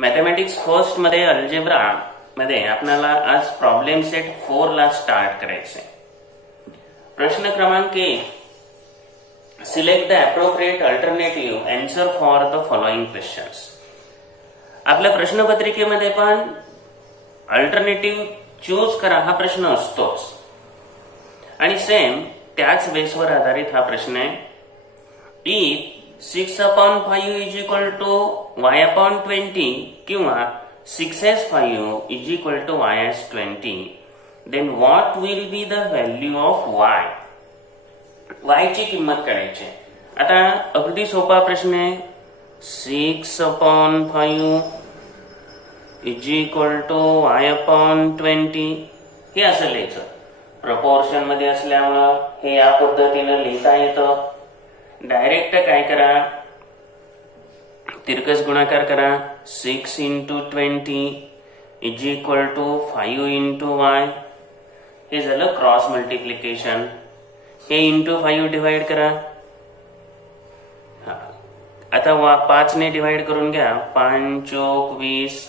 Mathematics first मध्ये algebra मध्ये आपल्याला आज प्रॉब्लेम सेट 4 ला स्टार्ट करायचे. प्रश्न क्रमांक 1, select the appropriate alternative answer for the following questions. आपल्या प्रश्नपत्रिकेमध्ये पण अल्टरनेटिव्ह चूज करा हा प्रश्न असतोच आणि सेम त्याच बेसवर आधारित हा प्रश्न आहे. If 6/5 is equal to y/20 किंवा 6s5 is equal to y/20, then what will be the value of y? y ची किंमत काढायची. आता अगदी सोपा प्रश्न आहे. 6/5 is equal to y/20 हे असं लिहायचं. प्रपोर्शन मध्ये असल्यामुळे हे या पद्धतीने लिहिता येतं. डायरेक्ट काय करा, तिरकस गुणाकार करा. 6 × 20 इज इक्वल टू 5 × y. हे झालं क्रॉस मल्टिप्लिकेशन. हे इंटू 5 डिवाइड करा. आता 5 ने डिवाइड करून घ्या. 5 × 20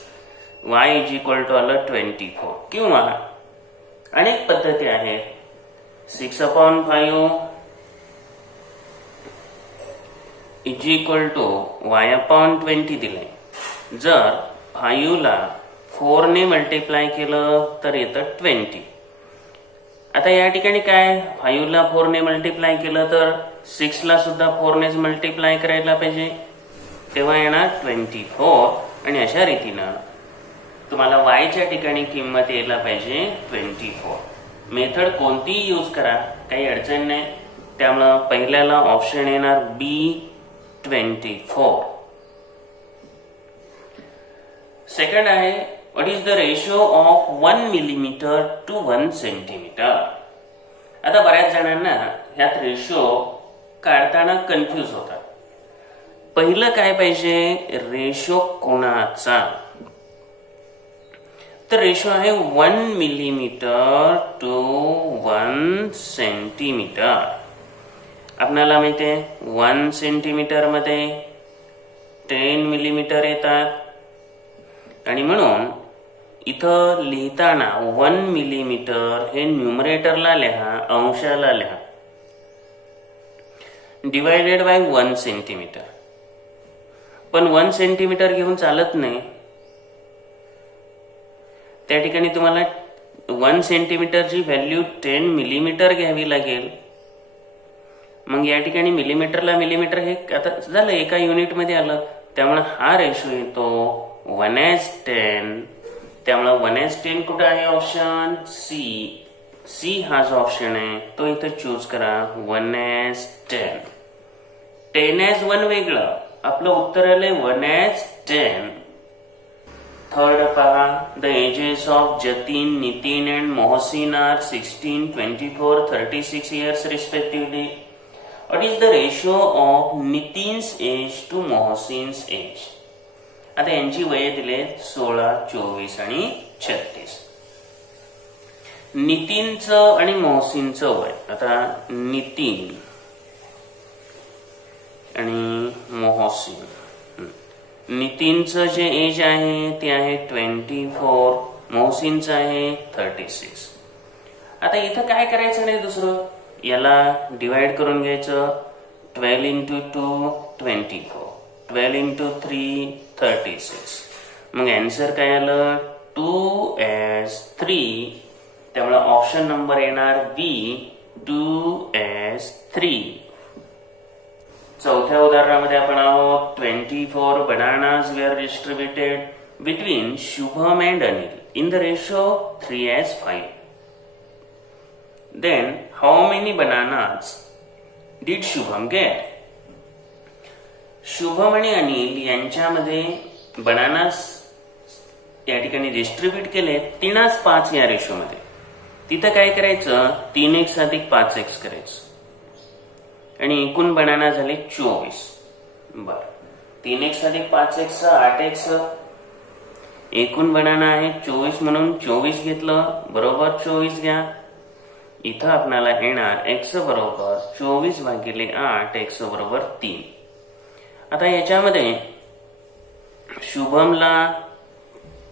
y इज इक्वल टू आलं 24. किंवा अनेक पद्धती आहेत. 6/5 इज इक्वल टू y/20 दिले. जर 5 ला 4 ने मल्टिप्लाय केलं तर येतं 20. आता या ठिकाणी काय, 5 ला 4 ने मल्टिप्लाय केलं तर 6 ला सुद्धा 4 नेच मल्टिप्लाय करायला पाहिजे, तेव्हा येणार 24. आणि अशा रीतीनं तुम्हाला y च्या ठिकाणी किंमत यायला पाहिजे 24. मेथड कोणतीही यूज करा, काही अडचण नाही. त्यामुळे पहिल्याला ऑप्शन येणार B24. सेकंड आहे, what is the ratio of 1 millimetre to 1 centimetre. आता बऱ्याच जणांना ह्यात रेशिओ काढताना कन्फ्यूज होतात. पहिलं काय पाहिजे, रेशिओ कोणाचा. तर रेशिओ आहे 1 मिलीमीटर टू 1 सेंटीमीटर. आपल्याला माहिती आहे 1 सेंटीमीटर मध्ये 10 मिलीमीटर येतात आणि म्हणून इथं लिहिताना 1 मिलीमीटर हे न्यूमरेटरला लिहा, अंशाला लिहा, डिवायडेड बाय 1 सेंटीमीटर. पण 1 सेंटीमीटर घेऊन चालत नाही. त्या ठिकाणी तुम्हाला 1 सेंटीमीटरची व्हॅल्यू 10 मिलीमीटर घ्यावी लागेल. मग या ठिकाणी मिलीमीटरला मिलीमीटर हे आता झालं एका युनिट मध्ये आलं. त्यामुळे हा रेशो येतो 1:10. त्यामुळे 1:10 कुठे आहे, ऑप्शन सी हा जो ऑप्शन आहे तो इथे चूज करा. 1:10. 10:1 वेगळं, आपलं उत्तर आलंय 1:10. थर्ड पहा, the ages of Jatin, Nitin and Mohsin are 16, 24, 36 years respectively. What is the ratio of Nitin's age to Mohsin's age? आता यांची वय दिले 16, 24 आणि 36. नितीनचं आणि मोहसिनचं वय, आता नितीन आणि मोहसिन. नितीनचं जे एज आहे ते आहे 24, मोहसिनचं आहे 36. आता इथं काय करायचं नाही दुसरं, याला डिवाइड करून घ्यायचं. 12 × 2 24, 12 × 3 36. मग आन्सर काय आलं 2s3. त्यामुळे ऑप्शन नंबर येणार B 2s3. चौथ्या उदाहरणामध्ये आपण आहोत. 24 bananas were distributed between Shubham and Anil in the ratio 3:5. Then how many bananas did Shubham get? Shubham आणि अनिल यांच्यामध्ये बनानास या ठिकाणी डिस्ट्रीब्यूट केले 3:5 या रेशो मध्ये. तिथं काय करायचं, 3x + 5x करायचं आणि एकूण बनाना झाले 24. बर, 3x + 5x 8x. एकूण बनाना आहे 24 म्हणून 24 घेतलं, बरोबर 24 घ्या. इथं आपल्याला येणार x बरोबर 24/8, x बरोबर 3. आता याच्यामध्ये शुभमला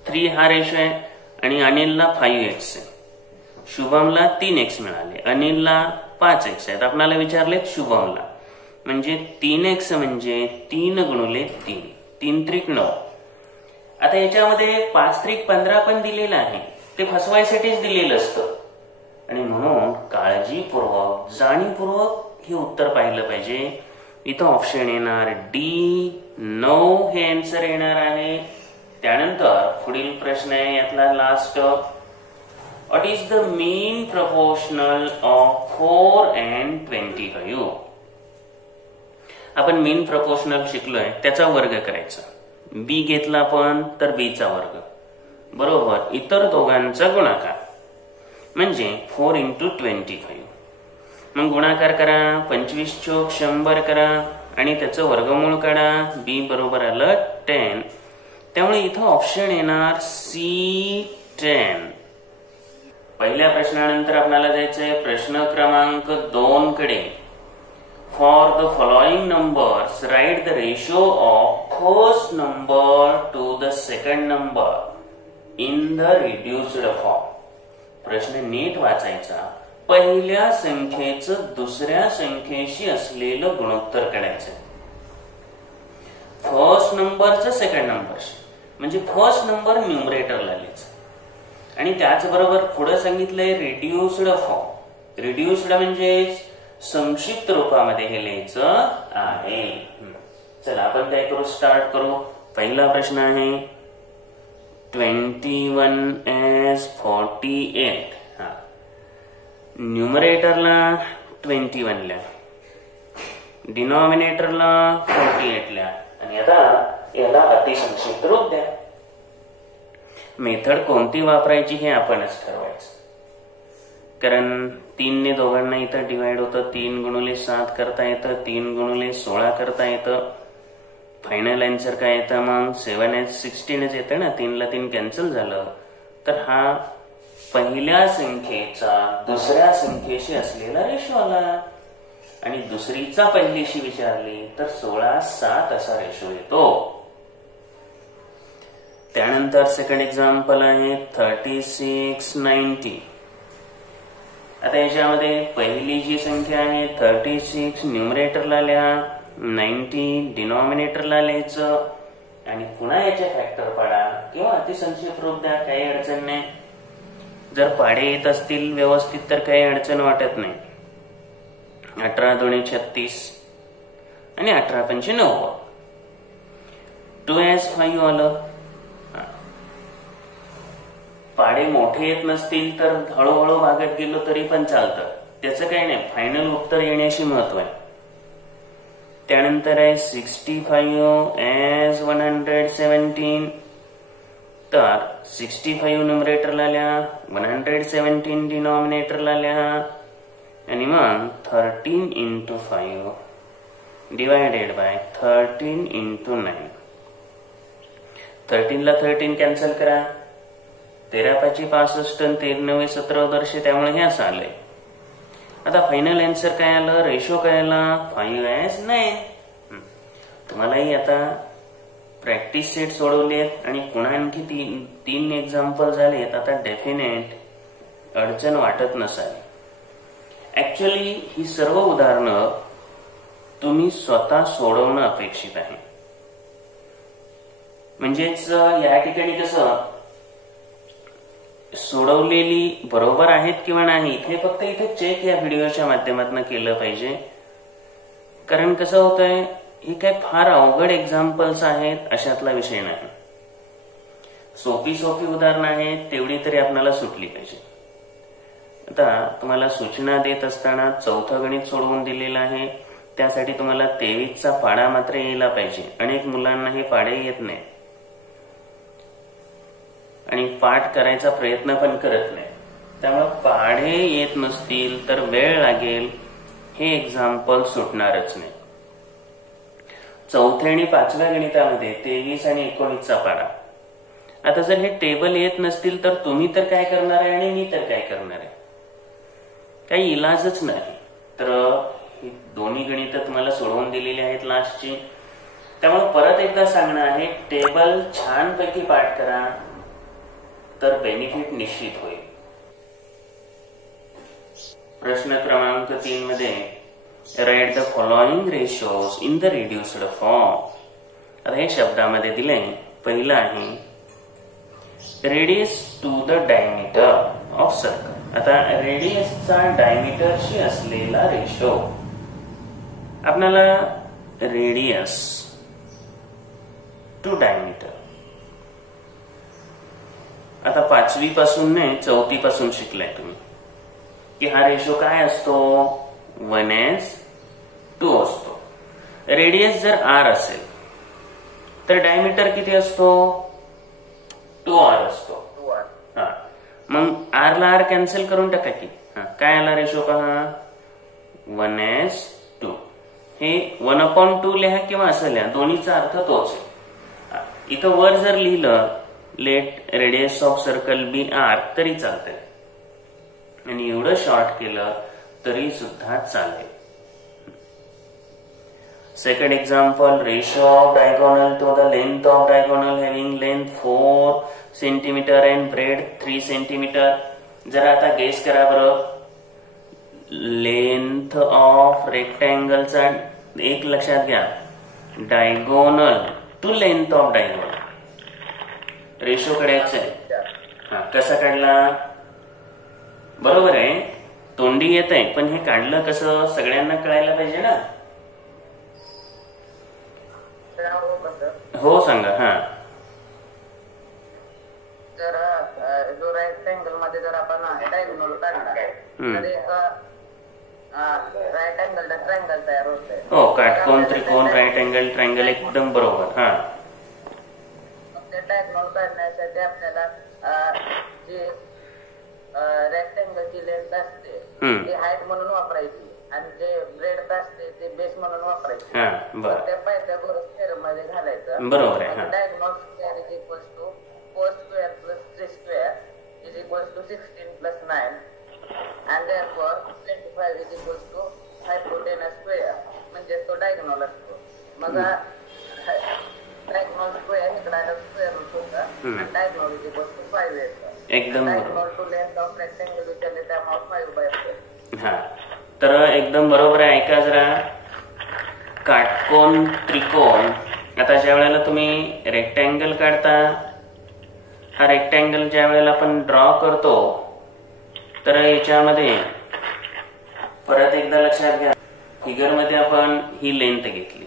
3 हा रेशो आहे आणि अनिलला 5x आहे. शुभमला 3x मिळाले, अनिलला 5x आहेत. आपल्याला विचारले शुभमला, म्हणजे 3x म्हणजे 3 गुणुले 3, 3 त्रिक 9. आता याच्यामध्ये 5 त्रिक 15 पण दिलेलं आहे, ते फसवायसाठीच दिलेलं असतं आणि म्हणून काळजीपूर्वक जाणीवपूर्वक हे उत्तर पाहिलं पाहिजे. इथं ऑप्शन येणार डी 9 हे आन्सर येणार आहे. त्यानंतर पुढील प्रश्न आहे यातला last. What is the mean proportional of 4 and 25? आपण मीन प्रपोर्शनल शिकलोय, त्याचा वर्ग करायचा. बी घेतला आपण तर बी चा वर्ग बरोबर इतर दोघांचा गुणाकार म्हणजे 4 × 25. मग गुणाकार करा, 25 चोक 100 करा आणि त्याचं वर्गमूळ काढा. बी बरोबर आलं 10. त्यामुळे इथं ऑप्शन येणार सी 10. पहिल्या प्रश्नानंतर आपल्याला जायचंय प्रश्न क्रमांक 2 कडे. For the following numbers right the ratio of first number two the second number in the reduced form. प्रश्न नीट वाचायचा. पहिल्या संख्येचं दुसऱ्या संख्येशी असलेलं गुणोत्तर काढायचं. फर्स्ट नंबरचं सेकंड नंबरशी, म्हणजे फर्स्ट नंबर न्यूमरेटरला लिहायचं आणि त्याचबरोबर पुढे सांगितलंय रिड्युस्ड फॉर्म. रिड्युस्ड म्हणजे संक्षिप्त रूपामध्ये हे लिहायचं आहे. चला आपण काय करू, स्टार्ट करू. पहिला प्रश्न आहे 21 as 48. न्यूमरेटरला 21 ल्या, डिनॉमिनेटरला 48 ल्या आणि आता याला अतिसंक्षिप्त रूप द्या. मेथड कोणती वापरायची हे आपणच ठरवायचं, कारण 3 ने दोघांना इथं डिवाइड होतं. 3 × 7 करता येतं, 3 × 16 करता येतं. फायनल आन्सर काय येतं मग 7 as 16 येतं ना. 3 ला 3 कॅन्सल झालं तर हा पहिल्या संख्येचा दुसऱ्या संख्येशी असलेला रेशो आला आणि दुसरीचा पहिलीशी विचारली तर 16:7 असा रेशो येतो. त्यानंतर सेकंड एक्झाम्पल आहे 3690. आता याच्यामध्ये पहिली जी संख्या आहे 36 न्यूमरेटरला लिहा, 90 डिनॉमिनेटरला लिहायचं आणि पुन्हा याचे फॅक्टर पाडा किंवा अतिसंक्षिप्त रूप द्या, काही अडचण नाही. जर पाडे येत असतील व्यवस्थित तर काही अडचण वाटत नाही. 18 × 2 = 36 आणि 18 × 5 = 90. 2 as 5 आलं. पाडे मोठे येत नसतील तर हळूहळू भागत गेलो तरी पण चालतं, त्याचं काही नाही. फायनल उत्तर येण्याशी महत्व आहे. त्यानंतर आहे 65 as 117. तर 65 न्यूमरेटरला लिहा, 117 डिनॉमिनेटरला लिहा आणि मग 13 × 5 डिवायडेड बाय 13 × 9. 13 ला 13 कॅन्सल करा. 13 × 5 = 65 13 × 9 = 17 वर्षे, त्यामुळे हे असं आलंय. आता फायनल आन्सर काय आलं, रेशो काय आला 5 as 9. तुम्हालाही आता प्रॅक्टिस सेट सोडवलेत आणि पुन्हा आणखी 3 एक्झाम्पल झालेत. आता डेफिनेट अडचण वाटत नसावी. ऍक्च्युअली ही सर्व उदाहरणं तुम्ही स्वतः सोडवणं अपेक्षित आहे. म्हणजेच या ठिकाणी कसं सोडवलेली बरोबर आहेत किंवा नाही हे फक्त इथे चेक या व्हिडिओच्या माध्यमातून केलं पाहिजे. कारण कसं होतंय, हे काय फार अवघड एक्झाम्पल्स आहेत अशातला विषय नाही. सोपी सोपी उदाहरणं आहेत, तेवढी तरी आपल्याला सुटली पाहिजे. आता तुम्हाला सूचना देत असताना चौथं गणित सोडवून दिलेलं आहे. त्यासाठी तुम्हाला 23चा पाडा मात्र यायला पाहिजे. अनेक मुलांना हे पाडे येत नाही आणि पाठ करायचा प्रयत्न पण करत नाही. त्यामुळे पाढे येत नसतील तर वेळ लागेल, हे एक्झाम्पल सुटणारच नाही. चौथ्या आणि पाचव्या गणितामध्ये 23 आणि 19चा पाढा. आता जर हे टेबल येत नसतील तर तुम्ही तर काय करणार आहे आणि मी तर काय करणार आहे, काही इलाजच नाही. तर ही दोन्ही गणितं तुम्हाला सोडवून दिलेली आहेत लास्टची. त्यामुळे परत एकदा सांगणं आहे, टेबल छानपैकी पाठ करा तर बेनिफिट निश्चित होईल. प्रश्न क्रमांक 3 मध्ये write the following ratios in the reduced form. आता हे शब्दामध्ये दिले. पहिलं आहे radius to the diameter of circle. आता रेडियसचा डायमीटरशी असलेला रेशो. आपल्याला रेडियस टू डायमीटर आता 5वी पासून नाही 4थी पासून शिकलाय तुम्ही की हा रेशो काय असतो, 1:2 असतो. रेडियस जर r असेल तर डायमीटर किती असतो, 2r असतो. हा, मग r ला r कॅन्सल करून टाका की. काय आला रेशो पहा, 1:2. हे 1/2 लिहा किंवा असं लिहा, दोन्हीचा अर्थ तोच आहे. इथं वर जर लिहिलं let radius of circle be r तरी चालतंय, आणि एवढं शॉर्ट केलं तरी सुद्धा चालेल. Second example, ratio of diagonal to the length of diagonal having length 4 cm and breadth 3 cm. जरा आता गेस करा बरं. लेंथ ऑफ रेक्टँगलचा एक लक्षात घ्या, diagonal to length of diagonal ratio काढायचा आहे. कसा काढला, बरोबर आहे, तोंडी येत आहे, पण हे काढलं कसं सगळ्यांना कळायला पाहिजे ना. हो सांगा. हा, जर जो रेक्टँगल मध्ये जर आपण डायगोनल काढला तर एक राईट अँगल ट्रायंगल तयार होते. हो, काटकोन त्रिकोण राईट अँगल ट्रायंगल एकदम बरोबर. हा, ते डायगोनल काढण्यासाठी आपल्याला जी रेक्टँगलची लेंथ असते ती हाईट म्हणून वापरायची आणि जे ब्रेडथ असते ते बेस म्हणून वापरायची. त्या पायथागोरस थेरम मध्ये घालायचं. बरोबर आहे. Diagonal square is equal to 4 square plus 3 square is equal to 16 plus 9 and therefore 25 is equal to hypotenuse square. म्हणजे तो डायगोनल असतो. मग डायगोनल स्क्वेअर इकडे स्क्वेअर रूट होता आणि डायगोनल इज इक्वल टू 5 येतं. एकदम diagonal to length of rectangle विचारले त्यामुळे 5/4. हा, तर एकदम बरोबर आहे. ऐका जरा, काटकोन त्रिकोण. आता ज्या वेळेला तुम्ही रेक्टँगल काढता, हा रेक्टँगल ज्या वेळेला आपण ड्रॉ करतो तर याच्यामध्ये परत एकदा लक्षात घ्या, फिगर मध्ये आपण ही लेंथ घेतली.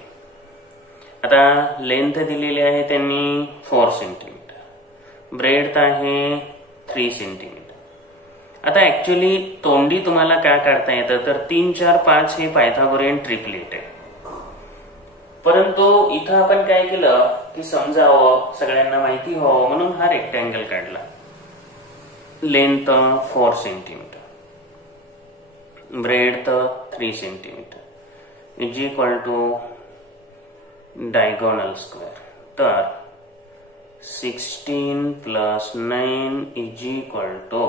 आता लेंथ दिलेली आहे त्यांनी 4 सेंटीमीटर, ब्रेडथ आहे 3 सेंटीमीटर. आता ऍक्च्युली तोंडी तुम्हाला काय काढता येतं तर 3, 4, 5 हे पायथागोरियन ट्रिपलेट आहे. परंतु इथं आपण काय केलं की समजावं, सगळ्यांना माहिती व्हावं म्हणून हा रेक्टँगल काढला. Length 4 centimetre, breadth 3 centimetre is equal to diagonal square. तर 16 plus 9 is equal to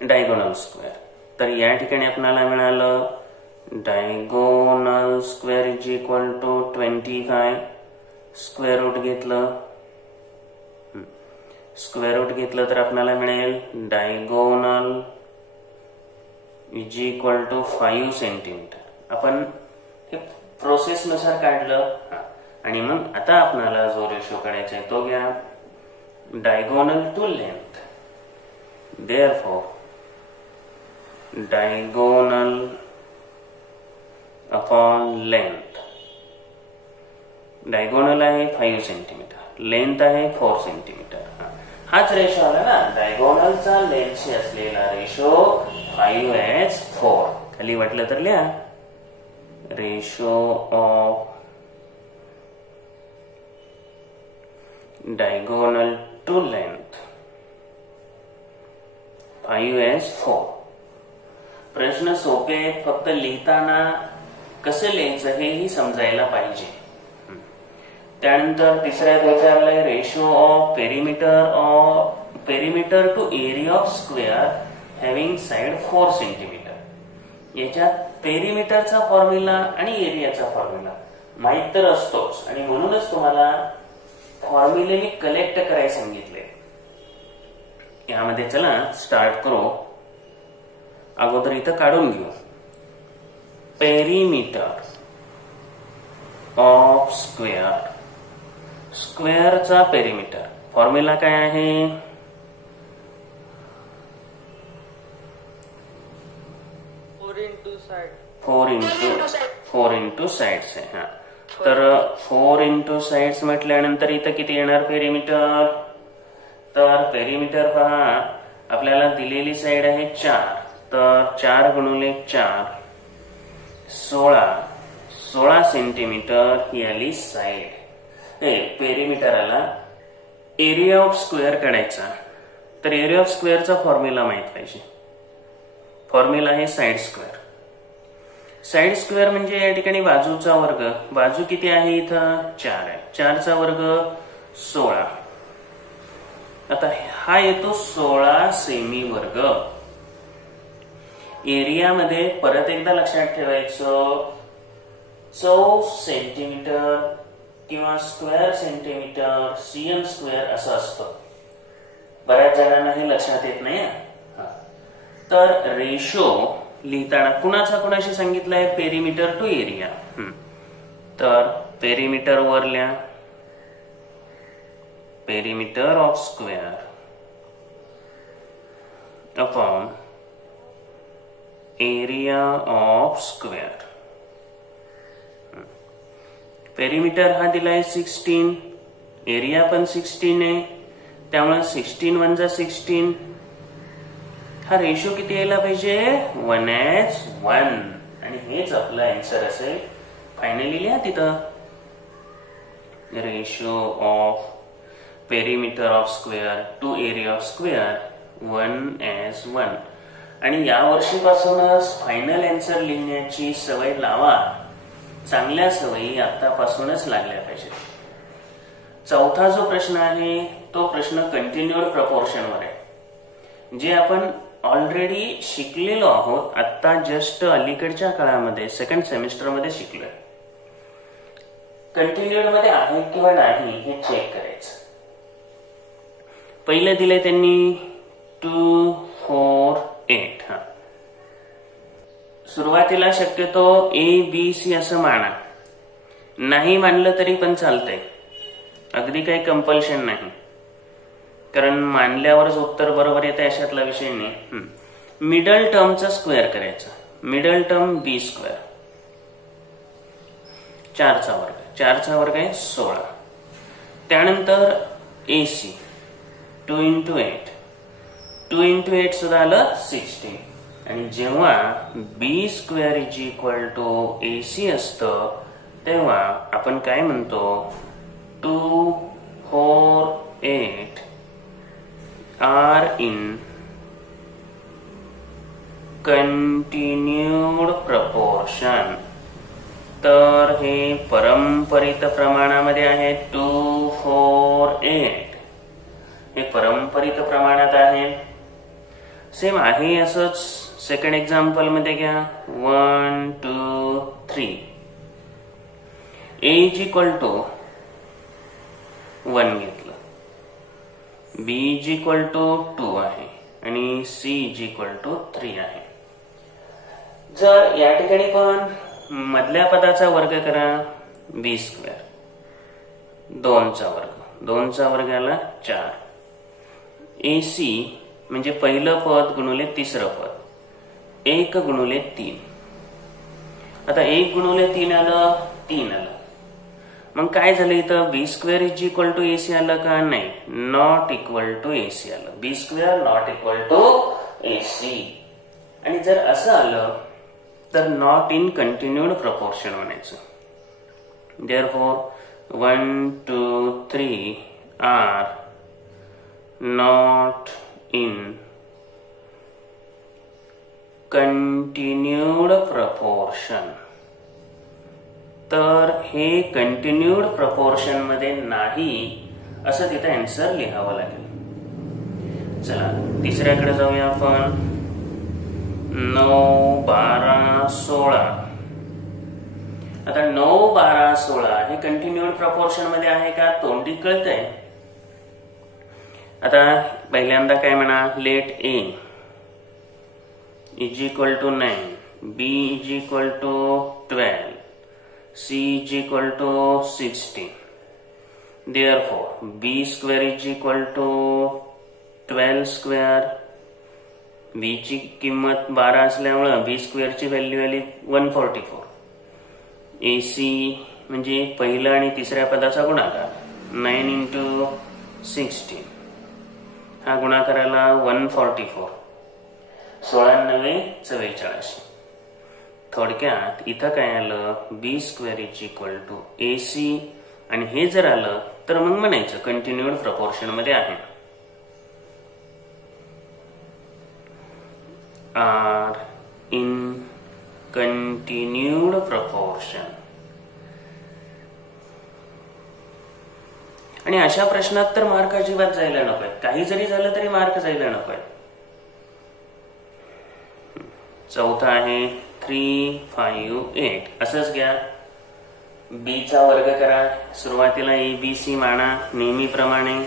diagonal square. तर या ठिकाणी आपल्याला मिळालं diagonal square is equal to 25. Square root घेतलं, स्क्वेअर रूट घेतलं तर आपल्याला मिळेल diagonal is equal to 5 centimetre. आपण हे प्रोसेस नुसार काढलं. आणि मग आता आपल्याला जो रेशो काढायचा आहे तो घ्या, diagonal to length. Therefore diagonal upon length. Diagonal आहे 5 सेंटीमीटर, लेंथ आहे 4 सेंटीमीटर. हाच रेशो आला ना, डायगोनलचा लेंथशी असलेला रेशो 5:4. खाली वाटलं तर लिहा, ratio of diagonal to length 5:4. प्रश्न सोपे आहेत, फक्त लिहिताना कसं लिहायचं हेही समजायला पाहिजे. त्यानंतर तिसऱ्यात विचारलंय ratio of perimeter to area of square having side 4 centimetre. याच्यात पेरिमीटरचा फॉर्म्युला आणि एरियाचा फॉर्म्युला माहित तर असतोच, आणि म्हणूनच तुम्हाला फॉर्म्युले मी कलेक्ट करायला सांगितले. यामध्ये चला स्टार्ट करू. अगोदर इथं काढून घेऊ. पेरिमीटर ऑफ स्क्वेअर, स्क्वेअरचा पेरिमीटर फॉर्म्युला काय आहे? 4 इंटू साइड्स आहे. हा, तर 4 इंटू साइड्स म्हटल्यानंतर इथं किती येणार पेरिमीटर? तर पेरिमीटर पहा, आपल्याला दिलेली साइड आहे 4, तर 4 गुणिले 4 16 सेंटीमीटर ही आली साइड. हे पेरिमीटर आला. एरिया ऑफ स्क्वेअर काढायचा, तर एरिया ऑफ स्क्वेअरचा फॉर्म्युला माहित पाहिजे. फॉर्म्युला आहे साइड स्क्वेअर. साइड स्क्वेअर म्हणजे या ठिकाणी बाजूचा वर्ग. बाजू किती आहे इथं? 4 आहे. 4चा वर्ग 16. आता हा येतो 16 सेमी वर्ग. एरियामध्ये परत एकदा लक्षात ठेवायचं, चौ सेंटीमीटर किंवा स्क्वेअर सेंटीमीटर, सीएम स्क्वेअर असं असतं. बऱ्याच जणांना हे लक्षात येत नाही. तर रेशो लिहिताना कुणाशी सांगितलंय? Perimeter to area. तर पेरिमीटर वरल्या perimeter of square upon area of square. Perimeter हा दिलाय 16, एरिया पण 16 आहे, त्यामुळे 16 वजा 16 हा रेशो किती यायला पाहिजे? 1:1. आणि हेच आपलं आन्सर असेल. फायनली लिहा तिथं ratio of perimeter of square two area of square 1:1. आणि या वर्षीपासूनच फायनल आन्सर लिहिण्याची सवय लावा. चांगल्या सवयी आतापासूनच लागल्या पाहिजेत. चौथा जो प्रश्न आहे तो प्रश्न कंटिन्युअड प्रपोर्शनवर आहे, जे आपण ऑलरेडी शिकलेलो आहोत. आता जस्ट अलीकडच्या काळामध्ये सेकंड सेमिस्टरमध्ये शिकलोय. कंटिन्युअड मध्ये आहे किंवा नाही हे चेक करायचं. पहिलं दिलंय त्यांनी 2, 4, 8. हा, सुरुवातीला शक्यतो ABC असं माना. नाही मानलं तरी पण चालतंय, अगदी काही कंपल्शन नाही, कारण मानल्यावरच उत्तर बरोबर येते अशातला विषय नाही. मिडल टर्मचा स्क्वेअर करायचा. Middle term B². 4चा वर्ग. 4चा वर्ग आहे 16. त्यानंतर AC 2 इंटू 8. 2 इंटू 8 सुद्धा आलं 16. आणि जेव्हा B² is equal to AC असतं तेव्हा आपण काय म्हणतो? 2, 4, 8 are in continued proportion. तर हे परंपरित प्रमाणामध्ये आहे. 2, 4, 8 हे परंपरित प्रमाणात आहे. सेम आहे असंच सेकंड एक्झाम्पल मध्ये घ्या. 1, 2, 3. A इज इक्वल टू 1 घेतलं, B इज इक्वल टू 2 आहे आणि C इज इक्वल टू 3 आहे. जर या ठिकाणी पण मधल्या पदाचा वर्ग करा B². 2चा वर्ग. 2चा वर्ग आला 4. AC म्हणजे पहिलं पद गुणुले तिसरं पद. 1 गुणुले 3. आता 1 गुणुले 3 आलं 3 आलं. मग काय झालं इथं? B² is equal to AC आलं का? नाही, नॉट इक्वल टू AC आलं. B² not equal to AC. आणि जर असं आलं तर नॉट इन कंटिन्युअड प्रपोर्शन म्हणायचं. Therefore 1, 2, 3 are not in continued proportion. तर हे कंटिन्युअड प्रपोर्शन मध्ये नाही असं तिथं आन्सर लिहावं लागेल. चला तिसऱ्याकडे जाऊया आपण. 9, 12, 16. आता 9, 12, 16 हे कंटिन्युअड प्रपोर्शन मध्ये आहे का तोंडी कळतंय. आता पहिल्यांदा काय म्हणा, let a is equal to 9, b is equal to 12, c is equal to 16. Therefore b square is equal to 12 square. b ची किंमत 12 असल्यामुळे b स्क्वेअर ची व्हॅल्यू आली 144. ac म्हणजे पहिला आणि तिसऱ्या पदाचा गुणाकार 9 into 16. हा गुणाकाराला 144. 16 9 44. थोडक्यात इथं काय आलं, b square is equal to ac आणि हे जर आलं तर मग म्हणायचं कंटिन्युअड प्रपोर्शन मध्ये आहे. Are in continued proportion. आणि अशा प्रश्नात तर मार्क अजिबात जायला नकोय. काही जरी झालं तरी मार्क जायला नकोय. चौथा आहे 3, 5, 8. असंच घ्या, b चा वर्ग करा. सुरुवातीला ए बी सी माना नेहमीप्रमाणे.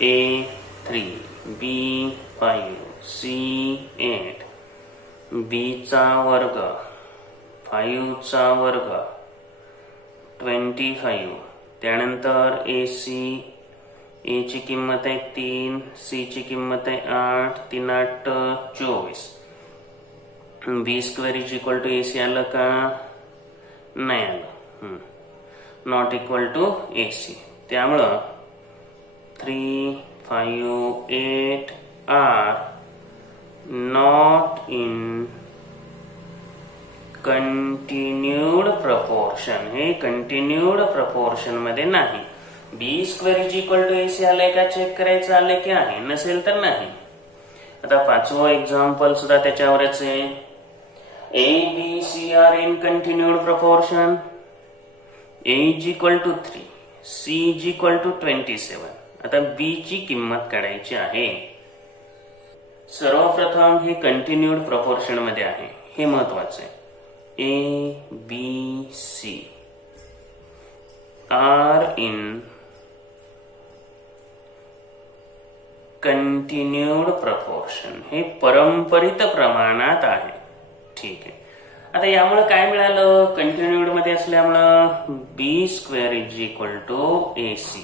a 3, b 5, c 8. b चा वर्ग 5 चा वर्ग 25. त्यानंतर ac, a ची किंमत आहे 3, c ची किंमत आहे 8, 3 8 24. b square is equal to ac आलं का, नाही आलं, नॉट इक्वल टू ac. त्यामुळं 3, 5, 8 are not in continued proportion. हे कंटिन्युअड प्रपोर्शन मध्ये नाही. b square is equal to ac आलंय का चेक करायचं, आलंय की आहे, नसेल तर नाही. आता 5वं एक्झाम्पल सुद्धा त्याच्यावरच आहे. A, B, C are in continued proportion. A is equal to 3, C is equal to 27. आता B ची किंमत काढायची आहे. सर्वप्रथम हे कंटिन्युअड प्रपोर्शन मध्ये आहे, हे महत्वाचं आहे. A, B, C are in continued proportion. हे परंपरित प्रमाणात आहे. ठीक आहे. आता यामुळे काय मिळालं, कंटिन्युअड मध्ये असल्यामुळं b square is equal to ac.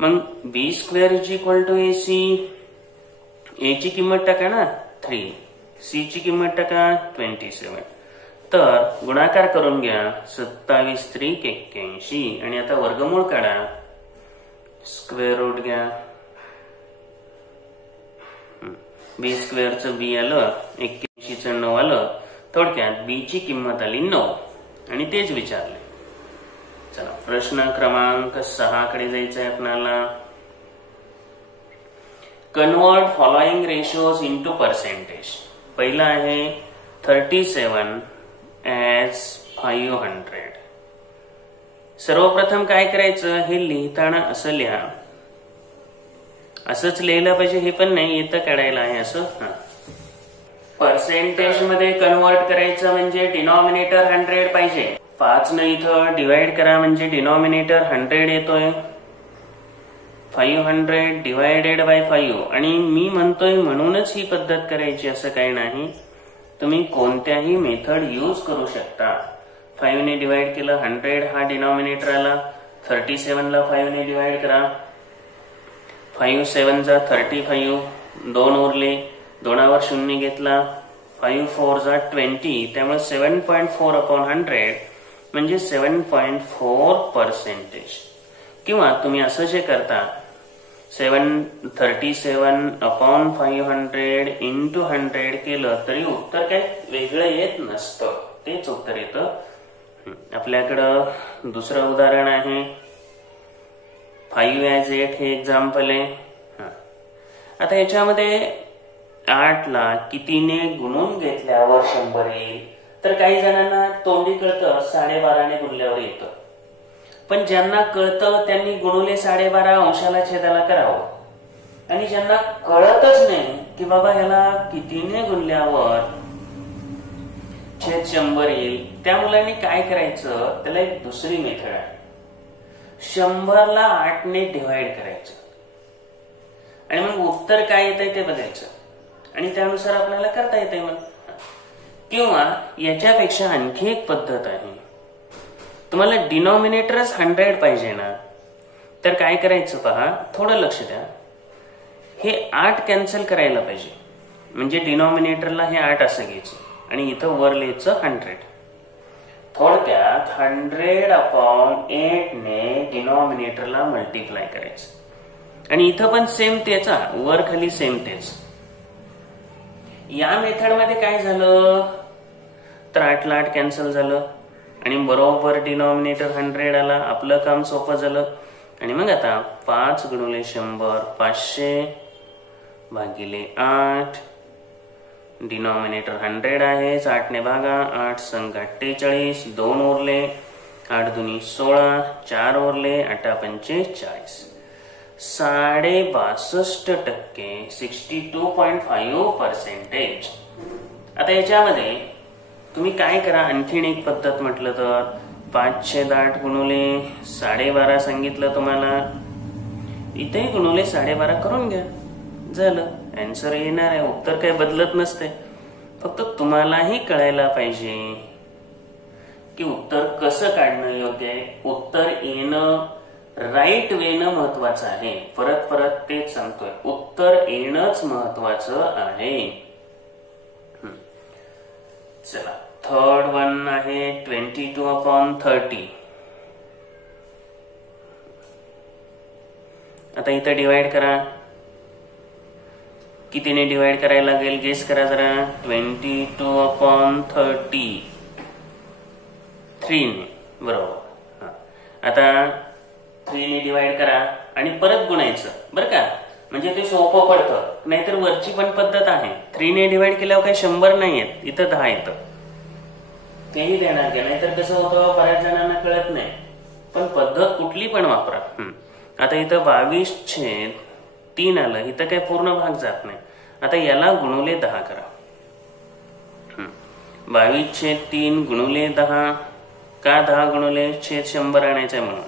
मग b square is equal to ac, a ची किंमत टाका ना 3, c ची किंमत टाका 27. तर गुणाकार करून घ्या 27 3 81. आणि आता वर्गमूळ काढा, स्क्वेअर रूट घ्या. b स्क्वेअरचं b आलं, 81चं 9 आलं. थोडक्यात b ची किंमत आली 9 आणि तेच विचारले. चला प्रश्न क्रमांक 6 कडे जायचं आहे आपल्याला. Convert following ratios into percentage. पहिला आहे 37 as 500. सर्वप्रथम काय करायचं, हे लिहिताना असं लिहा. असंच लिहिलं पाहिजे हे पण नाही, येतं काढायला आहे असं. पर्सेंटेज मध्ये कन्वर्ट करायचं म्हणजे डिनॉमिनेटर 100 पाहिजे. 5 न इथं डिवाइड करा म्हणजे डिनॉमिनेटर 100 येतोय. 500 डिवायडेड बाय 5. आणि मी म्हणतोय म्हणूनच ही पद्धत करायची असं काही नाही. तुम्ही कोणत्याही मेथड यूज करू शकता. 5 ने डिवाइड केलं 100 हा डिनॉमिनेटर आला. 37 ला 5 ने डिवाइड करा. 5 7 जा 35. 2 उरले, 2वर 0 घेतला. 5 4 जा 20. त्यामुळे 7.4 अपॉन 100 म्हणजे 7.4%. किंवा तुम्ही असं जे करता 37 अपॉन 500 इंटू 100 केलं तरी उत्तर काही वेगळं येत नसतं, तेच उत्तर येतं. आपल्याकडं दुसरं उदाहरण आहे 5 as 8 हे एक्झाम्पल आहे. आता याच्यामध्ये 8 ला कितीने गुणून घेतल्यावर 100 येईल. तर काही जणांना तोंडी कळतं 12.5 ने गुणल्यावर येतं. पण ज्यांना कळतं त्यांनी गुणुले 12.5 अंशाला छेदाला करावं. आणि ज्यांना कळतच नाही की बाबा ह्याला कितीने गुणल्यावर छेद 100 येईल, त्या मुलांनी काय करायचं, त्याला एक दुसरी मेथड आहे. 100 ला 8 ने डिवाइड करायचं आणि मग उत्तर काय येतंय ते बघायचं आणि त्यानुसार आपल्याला करता येतंय मग. किंवा याच्यापेक्षा आणखी एक पद्धत आहे. तुम्हाला डिनॉमिनेटरच 100 पाहिजे ना, तर काय करायचं पहा, थोडं लक्ष द्या. हे 8 कॅन्सल करायला पाहिजे, म्हणजे डिनॉमिनेटरला हे 8 असं घ्यायचं आणि इथं वर लिहायचं 100. थोडक्यात 100/8 ने डिनॉमिनेटरला मल्टिप्लाय करायचं आणि इथं पण सेम तेच, वर खाली सेम तेच. या मेथड मध्ये काय झालं तर 8 ला 8 कॅन्सल झालं आणि बरोबर डिनॉमिनेटर 100 आला. आपलं काम सोपं झालं. आणि मग आता 5 गुणिले 100 500 भागिले 8. डिनॉमिनेटर 100 आहे, 8 ने भागा, 8 संग 48, 2 उरले, 8 दुनी 16, 4 उरले, 8 पंचे 40. 62.5% 62.5%. आता याच्यामध्ये तुम्ही काय करा, आणखीन एक पद्धत म्हटलं तर 5/8 गुणुले 12.5 सांगितलं तुम्हाला, इथे गुणुले 12.5 करून घ्या, झालं. आन्सर येणार आहे. उत्तर काही बदलत नसते. फक्त तुम्हालाही कळायला पाहिजे की उत्तर कसं काढणं योग्य आहे. उत्तर येणं राईट वेनं महत्वाचं आहे. परत परत तेच सांगतोय, उत्तर येणंच महत्वाचं आहे. चला, थर्ड वन आहे 22/30. आता इथं डिवाइड करा. कितीने डिवाइड करायला लागेल गेस करा जरा. 22/30 3 ने, बरोबर. आता 3 ने डिवाइड करा आणि परत गुणायचं बरं का, म्हणजे ते सोपं पडतं. नाहीतर वरची पण पद्धत आहे, 3 ने डिवाइड केल्यावर काही 100 नाही येत, इथं 10 येतं. तेही देणार का, नाहीतर कसं होतं बऱ्याच जणांना कळत नाही. पण पद्धत कुठली पण वापरा. आता इथं 22/3 आलं, इथं काही पूर्ण भाग जात नाही. आता याला गुणुले 10 करा. 22/3 गुणुले 10. का 10 गुणुले छेद 100 आणायचंय म्हणून.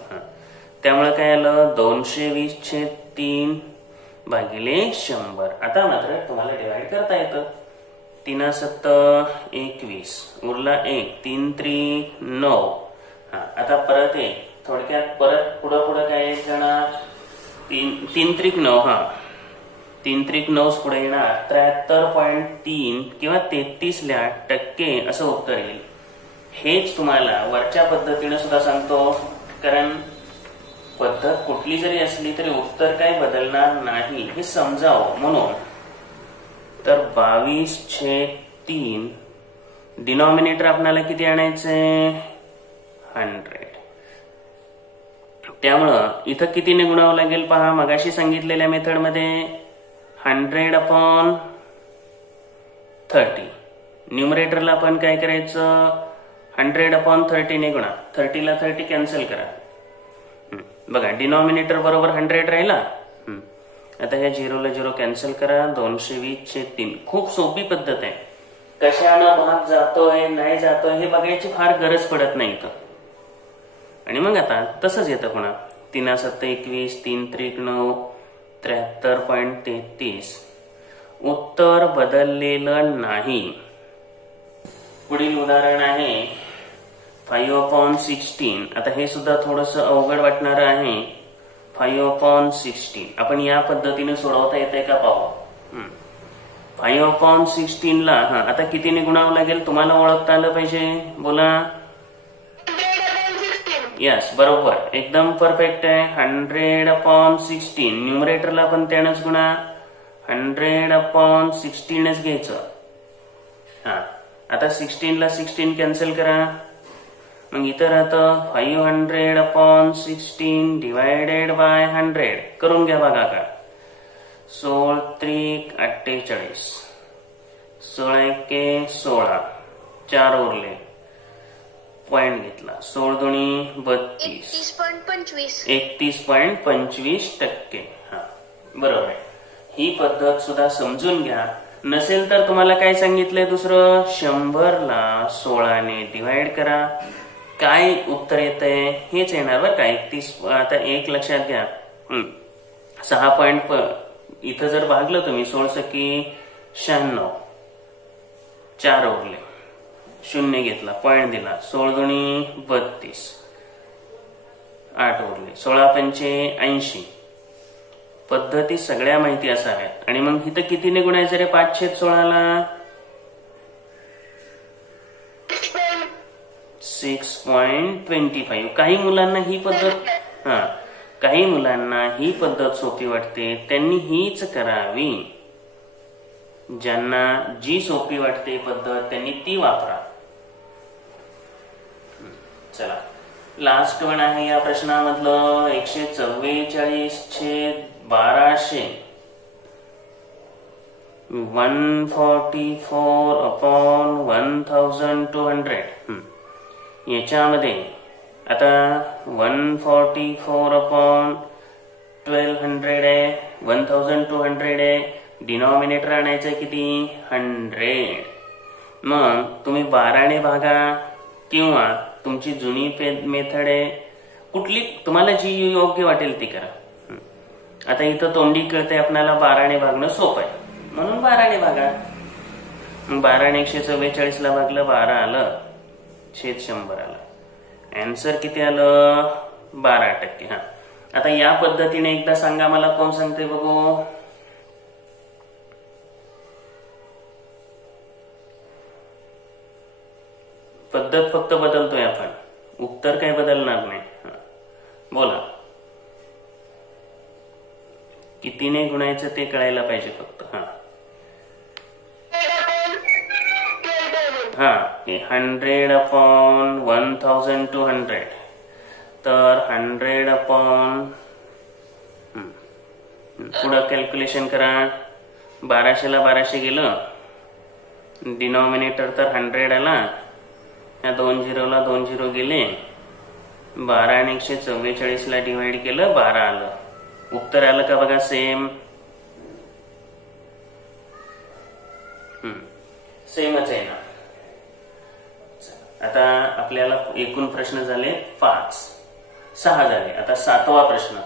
त्यामुळे काय आलं 220/3 भागिले 100. आता मात्र तुम्हाला डिवाइड करता येतं. 3 7 21 उरला 1, 3 3 9. आता परत एक, थोडक्यात परत पुढं काय एक जण 3 3 9. 3 3 9 पुढे येणार 73.3 किंवा 33% असं उत्तर येईल. हेच तुम्हाला वरच्या पद्धतीने सुद्धा सांगतो, कारण पद्धत कुठली जरी असली तरी उत्तर काही बदलणार नाही हे समजावं म्हणून. तर 22/3 डिनॉमिनेटर आपल्याला किती आणायचंय 100. त्यामुळं इथं कितीने गुणावं लागेल पहा. मगाशी सांगितलेल्या मेथड मध्ये 100/30. न्यूमरेटरला आपण काय करायचं 100/30 ने गुणा. 30 ला 30 कॅन्सल करा. बघा डिनॉमिनेटर बरोबर 100 राहिला. आता ह्या 0 ला 0 कॅन्सल करा. 220/3. खूप सोपी पद्धत आहे. कशानं भाग जातोय नाही जातोय हे बघायची फार गरज पडत नाही इथं. आणि मग आता तसंच येतं पुन्हा 3 7 21 3 3 9 73.33. उत्तर बदललेलं नाही. पुढील उदाहरण आहे 5/16. आता हे सुद्धा थोडस अवघड वाटणार आहे. 5/16 आपण या पद्धतीने सोडवता येते का पाहू. 5/16 ला आता कितीने गुणावं लागेल तुम्हाला ओळखता आलं पाहिजे. बोला. यस, बरोबर, एकदम परफेक्ट आहे. 100/16 न्यूमरेटरला पण त्यानंच गुणा. 100/16च घ्यायचं. आता 16 ला 16 कॅन्सल करा. मग इथं राहतं 500/16 डिवायडेड बाय 100. करून घ्या बघा का. 16 3 48, 16 1 16, 4 उरले, पॉइंट घेतला. 16 दुनी 32, 31.25. 31.25%. बरोबर आहे. ही पद्धत सुद्धा समजून घ्या. नसेल तर तुम्हाला काय सांगितलंय दुसरं, 100 ला 16 ने डिवाइड करा. काय उत्तर येतंय हेच येणार बरं का. 31. आता एक लक्षात घ्या, 6 पॉइंट इथं जर भागलं तुम्ही 16 की 96, 4 उरले, 0 घेतला, पॉइंट दिला, 16 दुनी 32, 8 उरले, 16 पंचे 80. पद्धती सगळ्या माहिती असाव्यात. आणि मग इथं कितीने गुणायचं रे 5/16 ला? 6.25. काही मुलांना ही पद्धत सोपी वाटते, त्यांनी हीच करावी. ज्यांना जी सोपी वाटते पद्धत त्यांनी ती वापरा. चला, लास्ट वन आहे या प्रश्नामधलं. 144/1200 144/1200. याच्यामध्ये आता 144/1200 आहे, 1200 आहे. डिनॉमिनेटर आणायचं किती? 100. मग तुम्ही 12 ने भागा किंवा तुमची जुनी मेथड आहे कुठली, तुम्हाला जी योग्य वाटेल ती करा. आता इथं तोंडी कळते आपल्याला 12 ने भागणं सोपं आहे म्हणून 12 ने भागा. 12 ने 144 ला भागलं, 12 आलं, छेद 100 आलं. आन्सर किती आलं? 12%. हा, आता या पद्धतीने एकदा सांगा मला, कोण सांगते बघू? पद्धत फक्त बदलतोय आपण, उत्तर काही बदलणार नाही. बोला, कितीने गुणायचं ते कळायला पाहिजे फक्त. हा 100/1200. तर 100 पुढं कॅल्क्युलेशन करा. 1200 ला 1200 गेलं, डिनॉमिनेटर तर 100 आला, या 2 झिरोला 2 झिरो गेले. 12 आणि 144 ला डिवाइड केलं, 12 आलं. उत्तर आलं का बघा, सेमच आहे ना. आता आपल्याला एकूण प्रश्न झाले 5, 6 झाले. आता 7वा प्रश्न.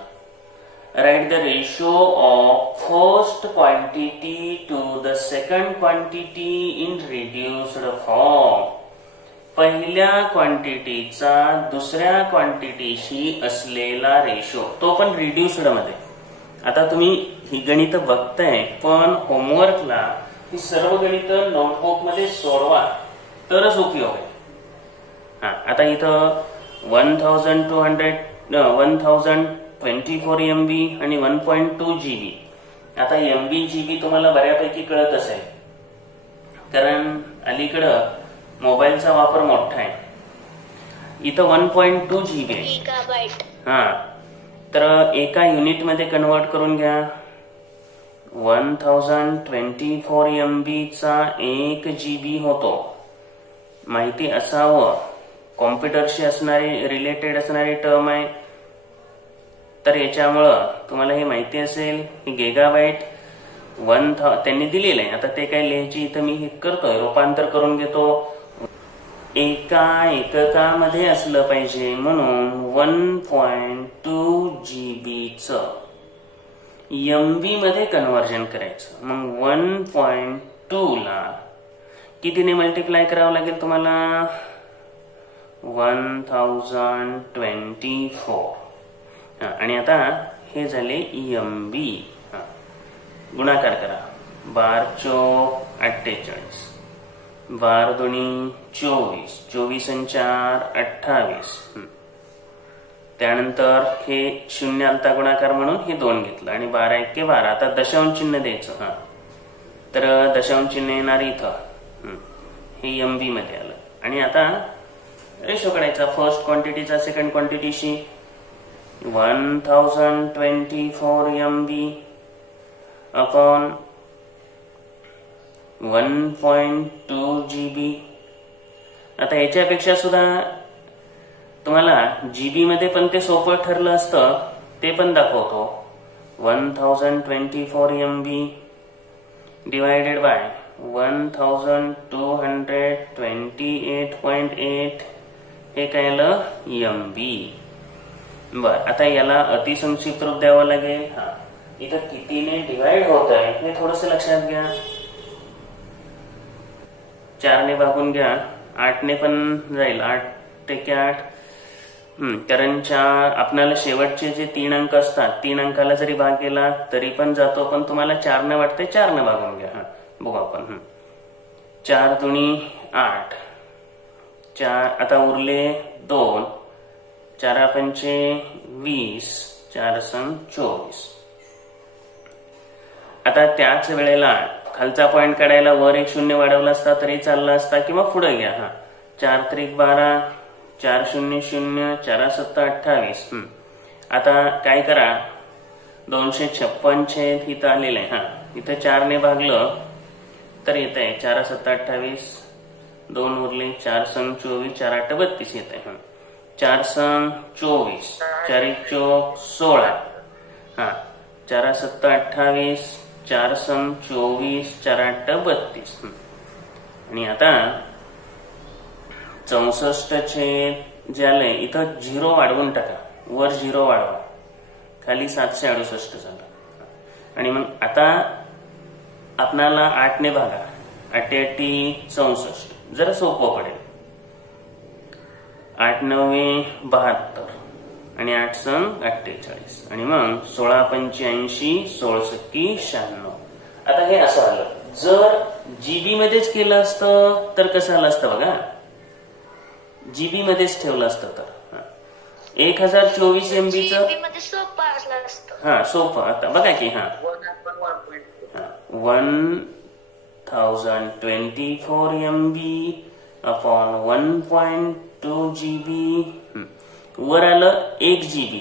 Write the ratio of first quantity to the second quantity in reduced form. पहिल्या क्वांटिटीचा दुसऱ्या क्वांटिटीशी असलेला रेशो, तो पण रिड्युस्ड मध्ये. आता तुम्ही ही गणित बघताय, पण होमवर्कला ही सर्व गणित नोटबुक मध्ये सोडवा तरच उपयोग आहे. आता इथं 1024 MB आणि 1.2 GB. आता MB GB तुम्हाला बऱ्यापैकी कळत असेल, कारण अलीकडं मोबाईलचा वापर मोठा आहे. इथं 1.2 GB आहे. तर एका युनिट मध्ये कन्वर्ट करून घ्या. 1024 MB चा 1 GB होतो. माहिती असावं, कॉम्प्युटरशी असणारी रिलेटेड असणारी टर्म आहे, तर याच्यामुळं तुम्हाला हे माहिती असेल. ही गिगाबाईट त्यांनी दिलेलं आहे. आता ते काय लिहायची इथं मी हे करतोय, रूपांतर करून घेतो. एका एककामध्ये असलं पाहिजे म्हणून 1.2 GB च MB मध्ये कन्व्हर्जन करायचं. मग 1.2 ला कितीने मल्टिप्लाय करावं लागेल तुम्हाला? 1024. आणि आता हे झाले MB. गुणाकार करा. 12 48, 12 दुनी 24, 24 आणि 4 28. त्यानंतर हे 0 आलता गुणाकार म्हणून हे 2 घेतलं आणि 12 1 12. आता दशांश चिन्ह द्यायचं. तर दशांश चिन्ह येणार इथं, हे MB मध्ये आलं. आणि आता रेशो काढायचा फर्स्ट क्वांटिटीचा सेकंड क्वांटिटीशी. 1024 MB अपॉन 1.2 GB. आता याच्यापेक्षा सुद्धा तुम्हाला GB मध्ये पण ते सोपं ठरलं असतं, ते पण दाखवतो. 1024 MB divided by 1228.8 हे काय आलं MB. बर, आता याला अतिसंक्षिप्त रूप द्यावं लागेल. हा, इथं कितीने डिवाइड होत आहे हे थोडस लक्षात घ्या. 4 ने भागून घ्या, 8 ने पण जाईल, 8 × 8. कारण आपल्याला शेवटचे जे 3 अंक असतात 3 अंकाला जरी भाग केला तरी पण जातो, पण तुम्हाला 4 ने वाटते 4 ने भागून घ्या. बघू आपण. 4 दुनी 8, 4 आता उरले 2, 4 पंचे 20, 4 संग 24. आता त्याच वेळेला खालचा पॉइंट काढायला वर एक 0 वाढवला असता तरी चालला असता, किंवा पुढे घ्या. 4 त्रिक 12, 4 0 0, 4 7 28. आता काय करा, 256 छेद इथं आलेलं आहे. इथं 4 ने भागलं तर येत आहे 4 7 28, 2 उरले, 4 संग 24, 4 8 32 येत आहे. 4 संग 24, 4 1 16, 4 7 28, 4 संग 24, 4 8 32. आणि आता 64 छेद जे आलंय इथं 0 वाढवून टाका, वर 0 वाढवा, खाली 768 झालं. आणि मग आता आपणाला 8 ने भागा, 8 8 64, जरा सोपं पडेल. 8 9 72 आणि 8 संग 48, आणि मग 16 85, 16 सत्ती 96. आता हे असं आलं. जर जीबी मध्येच केलं असतं तर कसं आलं असतं बघा, जीबी मध्येच ठेवलं असतं तर 1024 MBचं सोपं. आता बघा की 1024 MB अपॉन 1.2 GB, वर आलं 1 GB,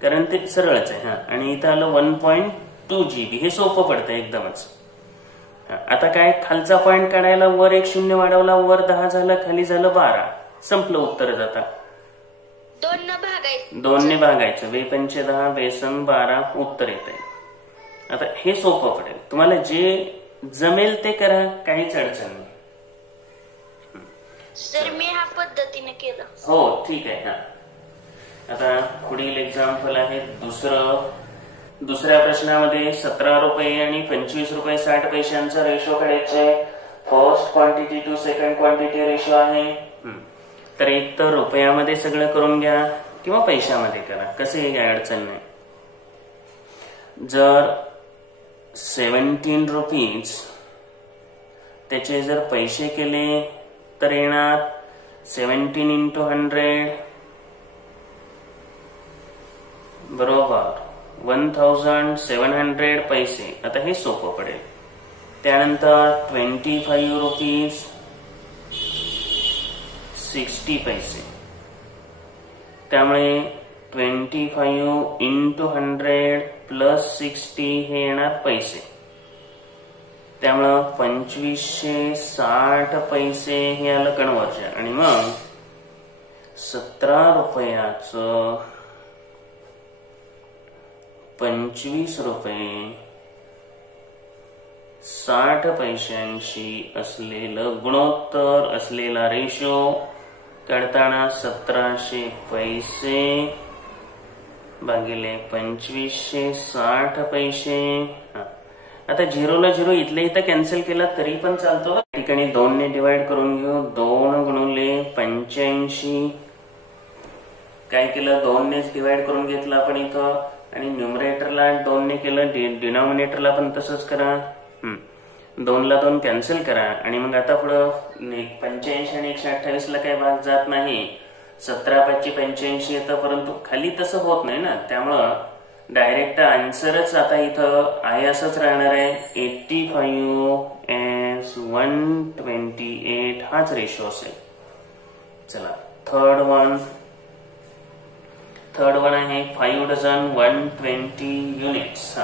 कारण ते सरळच आहे. आणि इथं आलं 1.2 GB, हे सोपं पडतं एकदमच. आता काय, खालचा पॉइंट काढायला वर एक 0 वाढवला, वर 10 झालं, खाली झालं 12, संपलं उत्तर. जाता 2 ने भागायचं, 2 पंचे 10, 2 संग 12, उत्तर येत आहे. आता हे सोपं पडेल, तुम्हाला जे जमेल ते करा, काहीच अडचण नाही. सर मी ह्या पद्धतीने केलं. हो ठीक आहे. आता पुढील एक्झाम्पल आहे दुसऱ्या प्रश्नामध्ये 17 रुपये आणि 25 रुपये 60 पैशांचा रेशो काढायचा आहे. First quantity to second quantity ratio आहे. तर एक तर रुपयामध्ये सगळं करून घ्या किंवा पैशामध्ये करा, कसे काय अडचण नाही. जर 17 रुपीज त्याचे जर पैसे केले तर येणार 17 × 100 बरोबर 1700 पैसे. आता हे सोपं पडेल. त्यानंतर 25 रुपीज 60 पैसे, त्यामुळे 25 × 100 + 60 हे येणार पैसे. त्यामुळं 2560 पैसे हे आलं कन्व्हर्जन. आणि मग 17 रुपयाचं 25 रुपये 60 पैशांशी असलेलं गुणोत्तर असलेला रेशो काढताना 1700 पैसे भागिले 2560 पैसे. आता 0 ला 0 इथल्या इथं कॅन्सल केला तरी पण चालतो. या ठिकाणी 2 ने डिवाइड करून घेऊ. 2 गुणिले 85. काय केलं, 2 नेच डिवाइड करून घेतलं आपण इथं, आणि न्यूमरेटरला 2 ने केलं, डिनॉमिनेटरला पण तसंच करा. 2 ला 2 कॅन्सल करा. आणि मग आता पुढं 85 आणि 128 ला काही भाग जात नाही. 17 5 85 येतं, परंतु खाली तसं होत नाही ना, त्यामुळं डायरेक्ट आन्सरच आता इथं आहे असंच राहणार आहे. 85/128 हाच रेशो असेल. चला थर्ड वन आहे 5 डझन 120 युनिट्स.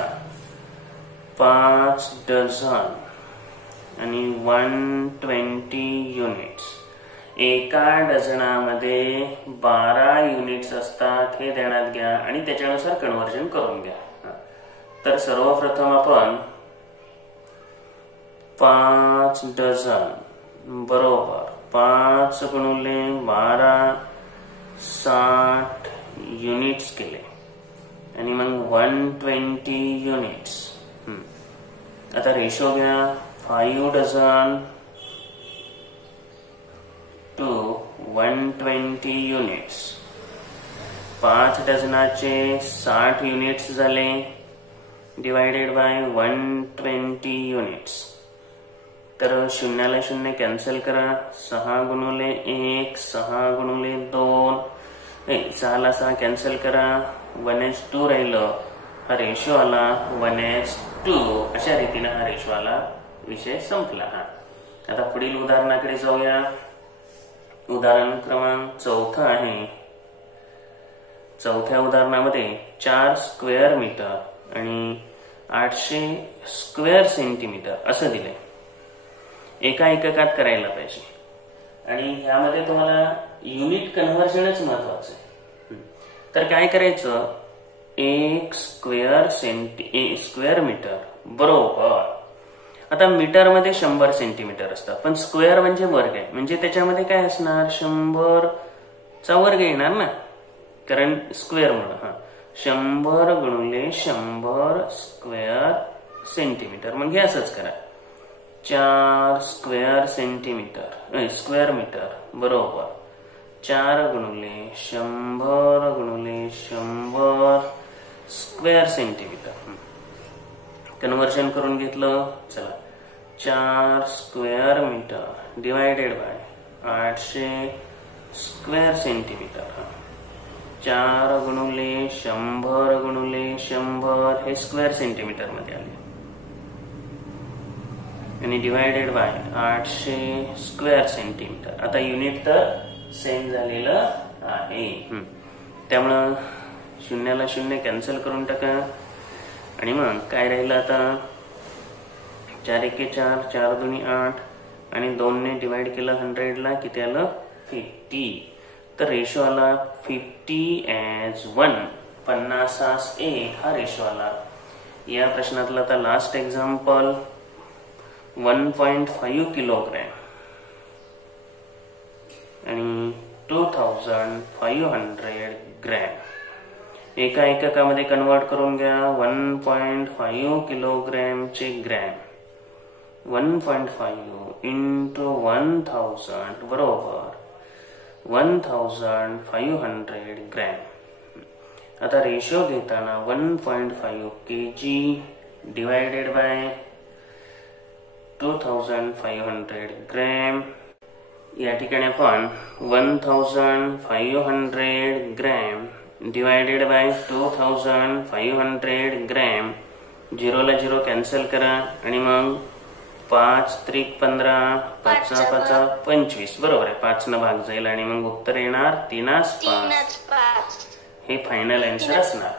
5 डझन आणि 120 युनिट्स. एका डझनामध्ये 12 युनिट्स असतात, हे ध्यानात घ्या आणि त्याच्यानुसार कन्व्हर्जन करून घ्या. तर सर्वप्रथम आपण 5 डझन बरोबर 5 गुणिले 12 60 युनिट्स केले आणि मग 120 युनिट्स. आता रेशो घ्या 5 डझन टू 120 युनिट्स. 5 डझनाचे 60 युनिट्स झाले डिवायडेड बाय 120 युनिट्स. तर शून्याला शून्य कॅन्सल करा. 6 गुणिले 1 6 गुणिले 2 6 ला 6 कॅन्सल करा. 1:2 राहिलं. हा रेशो आला 1:2. अशा रीतीने हा रेशो आला. विषय संपला. आता पुढील उदाहरणाकडे जाऊया. उदाहरण क्रमांक 4 आहे. चौथ्या उदाहरणामध्ये 4 स्क्वेअर मीटर आणि 800 स्क्वेअर सेंटीमीटर असं दिलंय. एका एककात करायला पाहिजे आणि ह्यामध्ये तुम्हाला युनिट कन्व्हर्जनच महत्वाचं आहे. तर काय करायचं, 1 स्क्वेअर मीटर बरोबर. आता मीटर मध्ये 100 सेंटीमीटर असतात, पण स्क्वेअर म्हणजे वर्ग आहे, म्हणजे त्याच्यामध्ये काय असणार 100चा वर्ग येणार ना, कारण स्क्वेअर म्हणून. 100 गुणिले 100 स्क्वेअर सेंटीमीटर. मग हे असंच करा 4 स्क्वेअर मीटर बरोबर 4 गुणिले 100 गुणिले 100 स्क्वेअर सेंटीमीटर. कन्व्हर्जन करून घेतलं. चला 4 square metre divided by 800 square centimetre. 4 गुणिले 100 गुणिले 100 हे स्क्वेअर सेंटीमीटर मध्ये आले आणि डिवायडेड बाय 800 स्क्वेअर सेंटीमीटर. आता युनिट तर सेम झालेलं आहे, त्यामुळं शून्याला शून्य कॅन्सल करून टाका आणि मग काय राहिलं आता 4 एके 4 4 दुनी 8 आणि 2 ने डिवाइड केलं 100 ला किती आलं 50. तर रेशो आला 50:1. 50:1 हा रेशो आला. या प्रश्नातला आता लास्ट एक्झाम्पल 1.5 किलोग्रॅम आणि 2500 ग्रॅम. एका एककामध्ये कन्वर्ट करून घ्या. 1.5 किलोग्रॅमचे ग्रॅम 1.5 इंटू 1000 बरोबर 1500 ग्रॅम. आता रेशो घेताना 1.5 kg डिवायडेड बाय 2500 ग्रॅम. या ठिकाणी आपण 1500 ग्रॅम डिवायडेड बाय 2500 ग्रॅम. 0 ला 0 कॅन्सल करा आणि मग 5 त्रिक 15 5 5 25 बरोबर आहे. 5 न भाग जाईल आणि मग उत्तर येणार 3:5. हे फायनल आन्सर असणार.